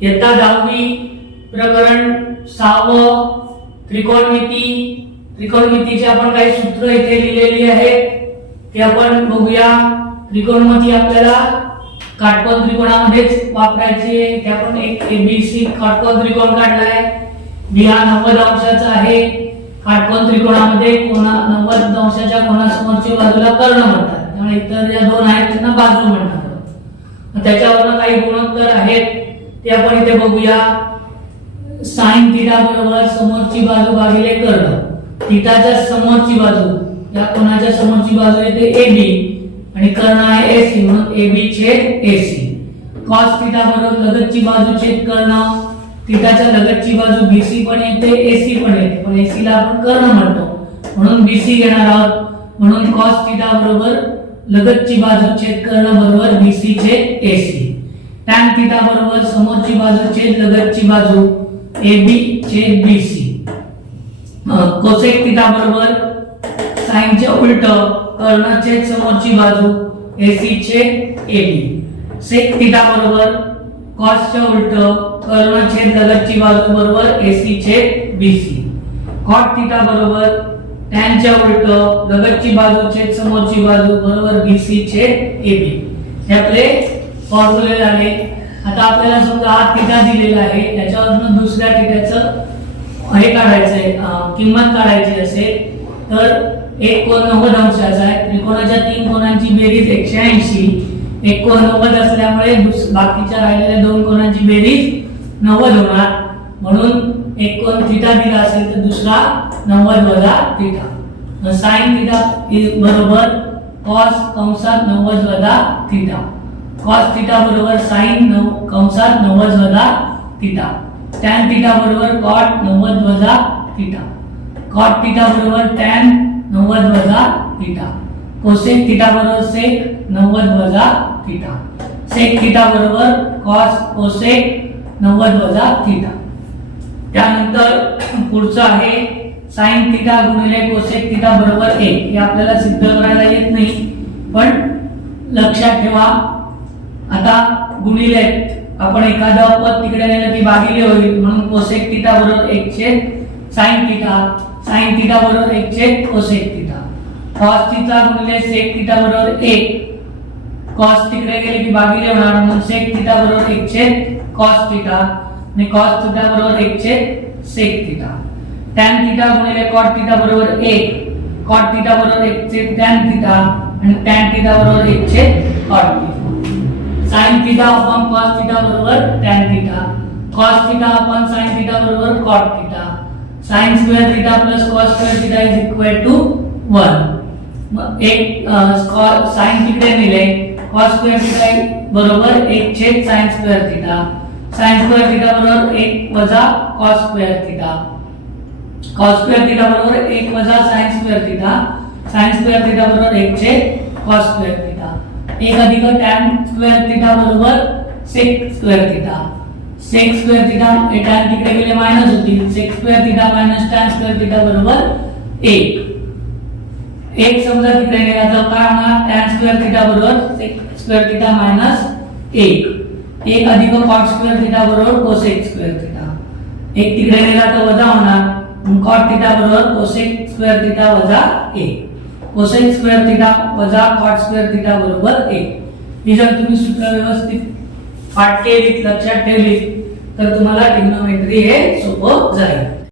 इयत्ता 10वी प्रकरण 6 त्रिकोणमिती. त्रिकोणमितीची आपण काही सूत्र इथे लिहिलेली आहेत ते आपण बघूया. त्रिकोणमिती आपल्याला काटकोन त्रिकोणामध्येच वापरायची आहे. ते आपण एक ABC काटकोन त्रिकोण काढलाय. B हा 90 अंशाचा आहे. काटकोन त्रिकोणामध्ये 90 अंशाच्या कोनासमोरच्या बाजूला कर्ण म्हणतात, त्यामुळे इतर ज्या दोन आहेत त्यांना बाजू म्हणतात. त्याच्यावरून काही गुणोत्तर आहेत ते आपण इथे बघूया. sin थीटा बरोबर समोरची बाजू भागिले कर्ण. थीटाच्या समोरची बाजू, या कोनाच्या समोरची बाजू येते AB आणि कर्ण आहे AC, म्हणून AB छेद AC. cos थीटा बरोबर लगतची बाजू छेद कर्ण. थीटाच्या लगतची बाजू BC पण येते, AC पण येते, पण AC ला आपण कर्ण म्हणतो म्हणून BC घेणार आहोत. म्हणून cos थीटा बरोबर लगतची बाजू छेद कर्ण बरोबर BC छेद AC. tan थीटा बरोबर समोरची बाजू छेद लगतची बाजू AB छेद BC. कोसेक थीटा बरोबर sin चे उलट कर्ण छेद समोरची बाजू AC छेद AB. sec थीटा बरोबर cos चे उलट कर्ण छेद लगतची बाजू बरोबर AC छेद BC. cot थीटा बरोबर tan चे उलट लगतची बाजू छेद समोरची बाजू बरोबर BC छेद AB. हे आपले फॉर्म्युले झाले. आता आपल्याला समजा हा थीटा दिलेला आहे, त्याच्यावरून दुसऱ्या थीटाचं हे काढायचं आहे, किंमत काढायची असेल तर एक कोन 90 अंशाचा आहे. त्रिकोणाच्या तीन कोनांची बेरीज 180. एक कोन 90 असल्यामुळे बाकीच्या राहिलेल्या दोन कोनांची बेरीज 90 होणार. म्हणून एक कोन थीटा दिला असेल तर दुसरा 90 वजा थीटा. sin थीटा बरोबर cos कंसात 90 वजा थीटा. cos थीटा बरोबर sin कंसात 90 वजा थीटा. tan थीटा बरोबर cot 90 वजा थीटा. cot थीटा बरोबर tan 90 वजा थीटा. cosec थीटा बरोबर sec 90 वजा थीटा. sec थीटा बरोबर cos cosec 90 वजा थीटा. त्यानंतर पुढचं आहे sin थीटा गुणिले cosec थीटा बरोबर 1. हे आपल्याला सिद्ध करायला येत नाही, पण लक्षात ठेवा. आता गुणिले आपण एखादं पद तिकडे नेलं की भागिले होईल, म्हणून cosec थीटा बरोबर 1 छेद sin थीटा. sin थीटा बरोबर 1 छेद cosec थीटा. cos थीटा गुणिले sec थीटा बरोबर 1. cos तिकडे गेले की भागिले होणार, म्हणून sec थीटा बरोबर 1 छेद cos थीटा आणि cos थीटा बरोबर 1 छेद sec थीटा. tan थीटा गुणिले cot थीटा बरोबर 1. cot थीटा बरोबर 1 छेद tan थीटा आणि tan थीटा बरोबर 1 छेद cot theta. sin theta upon cos theta बरोबर tan theta. cos theta upon sin theta बरोबर cot theta. sin square theta plus cos square theta is equal to 1. मग एक sin तिकडे नेले, cos square theta बरोबर 1 छेद sin square theta. sin square theta बरोबर 1 वजा cos square theta. cos square theta बरोबर 1 वजा sin square theta. sin square theta बरोबर 1 छेद cos स्क्वेअर थीटा. 1 अधिक tan स्क्वेअर थीटा बरोबर sec square theta. sec square theta हे tan तिकडे गेले मायनस होतील. sec square theta minus tan square theta बरोबर 1. 1 समजा तिकडे गेला तर काय होणार? tan स्क्वेअर थीटा बरोबर sec स्क्वेअर थीटा मायनस 1. 1 अधिक cot स्क्वेअर थीटा बरोबर cosec स्क्वेअर थीटा. 1 तिकडे गेला तर वजा होणार, म्हणून cot थीटा बरोबर cosec स्क्वेअर थीटा वजा 1. cosec स्क्वेअर थीटा वजा cot स्क्वेअर थीटा बरोबर 1. ही जर तुम्ही सूत्र व्यवस्थित पाठ केलीत, लक्षात ठेवलीत तर तुम्हाला ट्रिग्नोमेट्री हे सोपं जाईल.